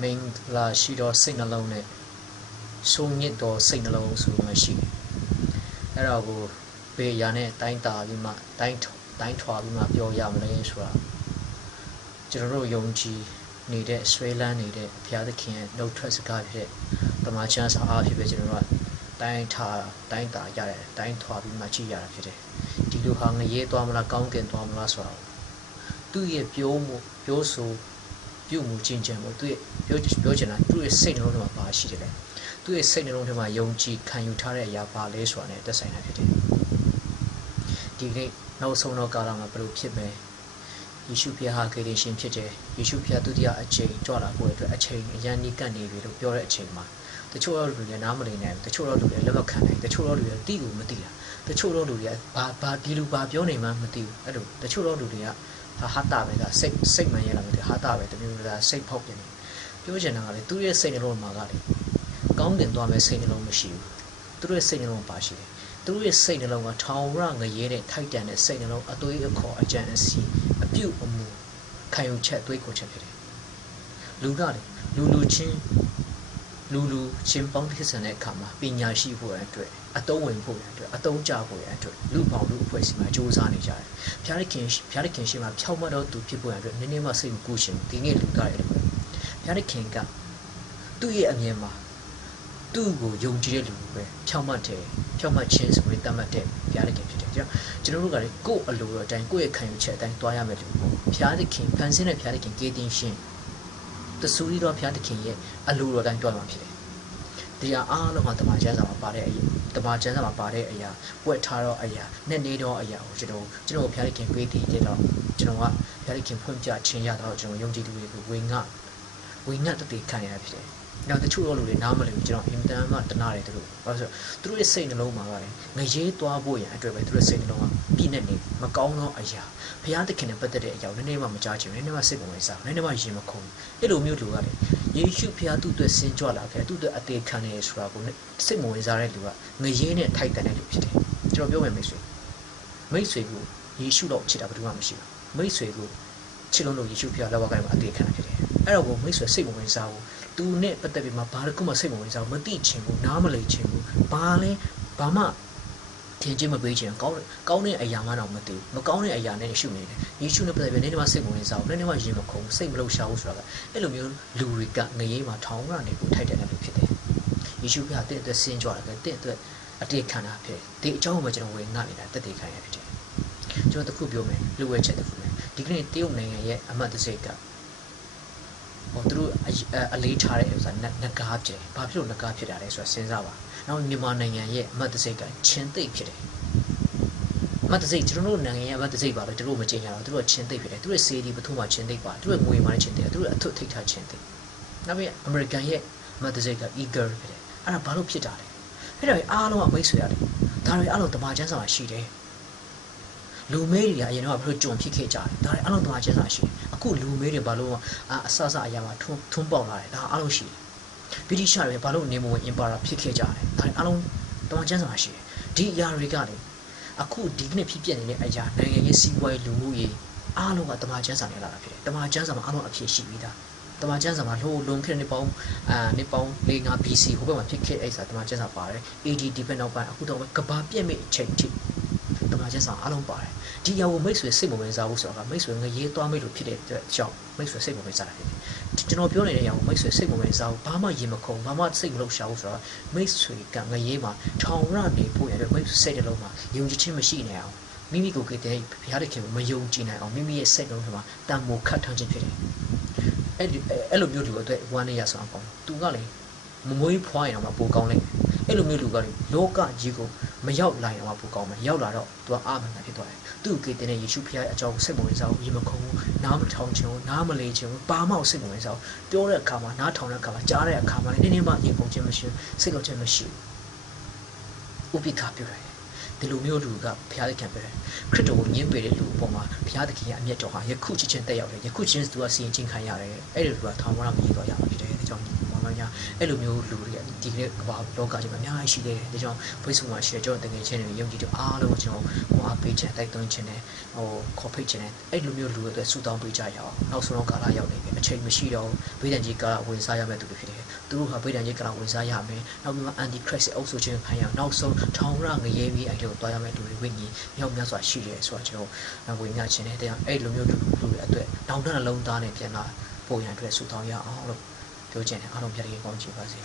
main la she do sing alone it so nhit do sing alone so mà sheအဲ့တော့ကိုဘေးရနဲ့တိုင်းတာပြီးမှတိုင်းထွာပြီးမှပြောရမလဲဆိုတာကျွန်တော်တို့ယုံကြည်နေတဲ့ဆွဲလန်းနေတဲ့ဘုရားသခင်ရဲ့နှုတ်ထွက်စကားဖြစ်တဲ့တမန်ကျမ်းစာအားဖြင့်ပဲကျွန်တော်တို့တိုင်းတာရတယ်တိုင်းထွာပြီးမှကြည့်ရတာဖြစ်တယ်ဒီလိုဟာငရဲသွားမလားကောင်းကင်သွားမလားဆိုတာသူ့ရဲ့ပြောဆိုပြုမှုချင်းချင်မှုသူ့ရဲ့ပြောချင်တာသူ့ရဲ့စိတ်နှလုံးထဲမှာပါရှိတယ်လေသူ့ရဲ့စိတ်နှလုံးထဲမှာယုံကြည်ခံယူထားတဲ့အရာပါလဲဆိုတာနဲ့သက်ဆိုင်တာဖြစ်တယ်ဒီနေ့နောက်ဆုံးတော့ကာလမှာဘယ်လိုဖြစ်မယ်ယေရှုဖျားဟာကေတင်ရှင်ဖြစ်တယ်ယေရှုဖျားဒုတိယအချိန်ကြွလာဖို့အတွက်အချိန်အရန်နီးကပ်နေပြီလို့ပြောတဲ့အချိန်မှာတချို့တော့လူတွေနားမလည်နိုင်ဘူးတချို့တော့လူတွေလက်မခံနိုင်တချို့တော့လူတွေသိကိုမသိတာတချို့တော့လူတွေကဘာဒီလူဘာပြောနေမှမသိဘူးအဲ့လိုတချို့တော့လူတွေကဟာတာပဲကစိတ်မှန်ရလာတယ်ဟာတာပဲတမျိုးလားစိတ်ဖောက်ပြန်နေပြောချင်တာကလေသူရဲ့စိတ်နှလုံးမှာကလေကောင်းတင်သွားမဲ့စိတ်နှလုံးမရှိဘူးသူရဲ့စိတ်နှလုံးပါရှိတယ်သူရဲ့စိတ်နှလုံးကထောင်ရငရဲတဲ့ထိုက်တန်တဲ့စိတ်နှလုံးအသွေးအခေါ်အကြံအစီအပြုတ်အမူခံယူချက်သွေးကိုချက်ဖြစ်တယ်လူကလေလူချင်းပေါင်းဖြစ်စံတဲ့အခါမှာပညာရှိဖို့အတွက်အတုံးဝင်ဖို့အတွက်အတုံးကြဖို့အတွက်လူပေါင်းလူအဖွဲ့စီမှာစ조사နေကြတယ်ဖျားရခင်ရှိမှဖြောက်မတော့သူဖြစ်ဖို့အတွက်နည်းနည်းမှစိတ်မကူးရှင်ဒီနေ့လူကလည်းဖျားရခင်ကသူ့ရဲ့အမြင်မှာသူ့ကိုယုံကြည်တဲ့လူပဲဖြောက်မှတ်ခြင်းဆိုပြီးတတ်မှတ်တဲ့ဘုရားသခင်ဖြစ်တယ်ကျွန်တော်တို့ကလည်းကိုယ့်အလိုတော်အတိုင်းကိုယ့်ရဲ့ခံယူချက်အတိုင်းသွားရမယ်လို့ဘုရားသခင်ဖန်ဆင်းတဲ့ဘုရားသခင်ကေတင်ရှင်တဆူရီတော်ဘုရားသခင်ရဲ့အလိုတော်အတိုင်းသွားမှာဖြစ်တယ်တရားအားလုံးကတမန်ကျမ်းစာမှာပါတဲ့အရာပွက်ထားတော့အရာနဲ့နေတော့အရာကိုကျွန်တော်ဘုရားသခင်ပေးတည်တဲ့တော့ကျွန်တော်ကဘုရားသခင်ဖွင့်ပြခြင်းရတော့ကျွန်တော်ယုံကြည်သူတွေကိုဝေငှတတိခံရဖြစ်တယ်နောက်တချို့တော့လူတွေနားမလည်ဘူးကျွန်တော်အင်တန်မှတနာတယ်သူတို့ဘာလို့ဆိုသူတို့ရဲ့စိတ်နှလုံးမှာကလည်းငရဲသွားဖို့ရန်အတွက်ပဲသူတို့စိတ်နှလုံးကပြည့်နေမကောင်းသောအရာဘုရားသခင်နဲ့ပတ်သက်တဲ့အရာနည်းနည်းမှမကြားချင်ဘူးနည်းနည်းမှစိတ်ဝင်စားနည်းနည်းမှရင်မခုန်အဲ့လိုမျိုးလူကလည်းယေရှုဘုရားသူ့အတွက်ဆင်းကြွလာခဲ့သူ့အတွက်အသေးခံနေဆိုတာကိုစိတ်ဝင်စားတဲ့လူကငရဲနဲ့ထိုက်တန်တဲ့လူဖြစ်တယ်ကျွန်တော်ပြောမယ်မိတ်ဆွေကိုယေရှုတော့ချစ်တာဘယ်သူမှမရှိဘူးမိတ်ဆွေကိုချစ်လို့ယေရှုဘုရားလက်ဝါးကိုင်းမှာအသေးခံတာဖြစ်တယ်အဲ့တော့ကိုမိတ်ဆွေစိတ်ဝင်စားဘူးသူနဲ့ပတ်သက်ပြီးမှဘာတစ်ခုမှစိတ်မဝင်စားဘူးမသိချင်ဘူးနားမလည်ချင်ဘူးဘာမှထင်ချင်းမပေးချင်ကောင်းတဲ့အရာမှတော့မသိဘူးမကောင်းတဲ့အရာနဲ့ရှုနေတယ်ယေရှုနဲ့ပတ်သက်ပြီးနည်းနည်းမှစိတ်မဝင်စားဘူးနည်းနည်းမှရင်မခုန်စိတ်မလှုပ်ရှားဘူးဆိုတာကအဲ့လိုမျိုးလူတွေကငရေမှာထောင်ရနေကိုထိုက်တယ်လို့ဖြစ်တယ်ယေရှုကတင့်အတွက်ဆင်းကြွလာတယ်တင့်အတွက်အတေခံတာဖြစ်တယ်ဒီအကြောင်းကိုကျွန်တော်ဝင်ငှနေတာတက်တေခံရဖြစ်တယ်ကျွန်တော်တခုပြောမယ်လူဝဲချက်တခုမယ်ဒီကနေ့တရုတ်နိုင်ငံရဲ့အမတ်တစိတ်ကသူတို့အလေးထားတဲ့ဥစ္စာနဂါးပြဲဘာဖြစ်လို့နဂါးဖြစ်တာလဲဆိုတာစဉ်းစားပါနောက်မြန်မာနိုင်ငံရဲ့အမတ်တစိတ်ကချင်းသိပ်ဖြစ်တယ်အမတ်တစိတ်ကျွန်တော်တို့နိုင်ငံရဲ့အမတ်တစိတ်ပါလို့တို့မကျင်ရတော့တို့ကချင်းသိပ်ဖြစ်တယ်တို့ရဲ့စေဒီပထုမှချင်းသိပ်ပါတို့ရဲ့ငွေမှချင်းသိပ်တို့ရဲ့အထွတ်ထိပ်ထားချင်းသိပ်နောက်ပြီးအမေရိကန်ရဲ့အမတ်တစိတ်က eager ဖြစ်တယ်အဲ့ဒါဘာလို့ဖြစ်တာလဲအဲ့ဒါအားလုံးကမိတ်ဆွေရတယ်ဒါတွေအားလုံးတမန်ကျမ်းစာမှာရှိတယ်လူမဲတွေကအရင်တော့ဘယ်လိုကြုံဖြစ်ခဲ့ကြတယ်ဒါတွေအားလုံးတမန်ကျမ်းစာရှိတယ်အခုလူမဲတွေဘာလို့အဆအရာမှာထွန်းပေါက်လာတယ်ဒါအားလုံးရှိတယ်ဗြိတိရှတွေဘာလို့နေမဝင်အင်ပါယာဖြစ်ခဲ့ကြတယ်ဒါတွေအားလုံးတမန်ကျမ်းစာရှိတယ်ဒီအရာတွေကလေအခုဒီကနေ့ဖြစ်ပြနေတဲ့အရာနိုင်ငံရေးစီးပွားရေးလူမှုရေးအားလုံးကတမန်ကျမ်းစာနဲ့လာတာဖြစ်တယ်တမန်ကျမ်းစာမှာအားလုံးအဖြစ်ရှိပြီးသားတမန်ကျမ်းစာမှာလုံခဲ့တဲ့နေပေါင်း4-5 BC ဟိုဘက်မှာဖြစ်ခဲ့အဲ့စာတမန်ကျမ်းစာပါတယ် AD ဒီဘက်နောက်ပိုင်းအခုတော့ကဘာပြည့်မဲ့အချိန်ထိတမန်ကျမ်းစာအားလုံးပါတယ်ဒီအရာကိုမိတ်ဆွေစိတ်မဝင်စားဘူးဆိုတော့မိတ်ဆွေငရေသွားမိလို့ဖြစ်တဲ့အတွက်ကြောင့်မိတ်ဆွေစိတ်မဝင်စားတာဖြစ်တယ်ကျွန်တော်ပြောနေတဲ့အရာကိုမိတ်ဆွေစိတ်မဝင်စားဘူးဘာမှရင်မခုန်ဘာမှစိတ်မလှုပ်ရှားဘူးဆိုတော့မိတ်ဆွေကငရေမှာထောင်ရနေဖို့ရတဲ့မိတ်ဆွေစိတ်တစ်လုံးမှာယုံကြည်ခြင်းမရှိနေအောင်မိမိကိုယ်ကတည်းကဘုရားသခင်ကိုမယုံကြည်နိုင်အောင်မိမိရဲ့စိတ်လုံးမှာတန်မိုးခတ်ထမ်းခြင်းဖြစ်တယ်အဲ့လိုမျိုးလူအတွက်ဝမ်းနေရဆောင်အောင်သူကလေမမွေးဖွားရင်တော့ပိုကောင်းလိုက်အဲ့လိုမျိုးလူကလေလောကကြီးကိုမရောက်လာရင်တော့ပိုကောင်းမယ်ရောက်လာတော့သူကအာမန်ဖြစ်သွားတယ်သူ့ကေတင်တဲ့ယေရှုဖခင်ရဲ့အကြောင်းစိတ်မဝင်စားဘူးရေမခုံဘူးနားမထောင်ချင်ဘူးနားမလေချင်ဘူးဘာမှစိတ်မဝင်စားဘူးပြောတဲ့အခါမှာနားထောင်တဲ့အခါမှာကြားတဲ့အခါမှာလည်းနည်းနည်းမှရေပုံခြင်းမရှိဘူးစိတ်လုံးခြင်းမရှိဘူးဥပိ္ပခပြုတယ်ဒီလိုမျိုးလူကဘုရားသခင်ပဲခရစ်တော်ကိုညှင်းပယ်တဲ့လူအပေါ်မှာဘုရားသခင်ရဲ့အမျက်တော်ဟာယခုချင်းတက်ရောက်တယ်ယခုချင်းသူကစီရင်ခြင်းခံရတယ်အဲ့ဒီလူကထောင်ဝရမကြီးတော့ရမှာဖြစ်တယ် ကြောင့်ဘာမှညာအဲ့လိုမျိုးလူတွေဒီကနေ့ကဘာလောကကြီးမှာအများကြီးရှိတယ်ဒါကြောင့် Facebook မှာရှိတဲ့ကျွန်တော်တကယ်ချင်းတွေယုံကြည်တဲ့အားလုံးကိုကျွန်တော်ကိုအားပေးချင်တိုက်တွန်းချင်တယ်ခေါ်ဖိတ်ချင်တယ်အဲ့လိုမျိုးလူတွေအတွက်ဆူတောင်းပေးကြရအောင်နောက်ဆုံးတော့ကာလရောက်နေပြီအချိန်မရှိတော့ဗေဒန်ကြီးကာလဝင်စားရမယ့်သူတွေဖြစ်တယ်သူတို့ဟာဗေဒန်ကြီးကာလဝင်စားရမယ်နောက်ပြီးမှ anti crisis အုပ်စုချင်းခံရနောက်ဆုံးထောင်ရငရဲပြီးအဲ့လိုတွားရမယ့်လူတွေဝိညာဉ်မြောက်များစွာရှိတယ်ဆိုတော့ကျွန်တော်ဝင်ရချင်တယ်တဲ့အဲ့လိုမျိုးလူတွေအတွက်တောင်းတနှလုံးသားနဲ့ပြန်လာပို့ရန်အတွက်ဆူတောင်းရအောင်လို့ပြောချင်တယ်အားလုံးပြည့်ရည်ကောင်းချင်ပါစေ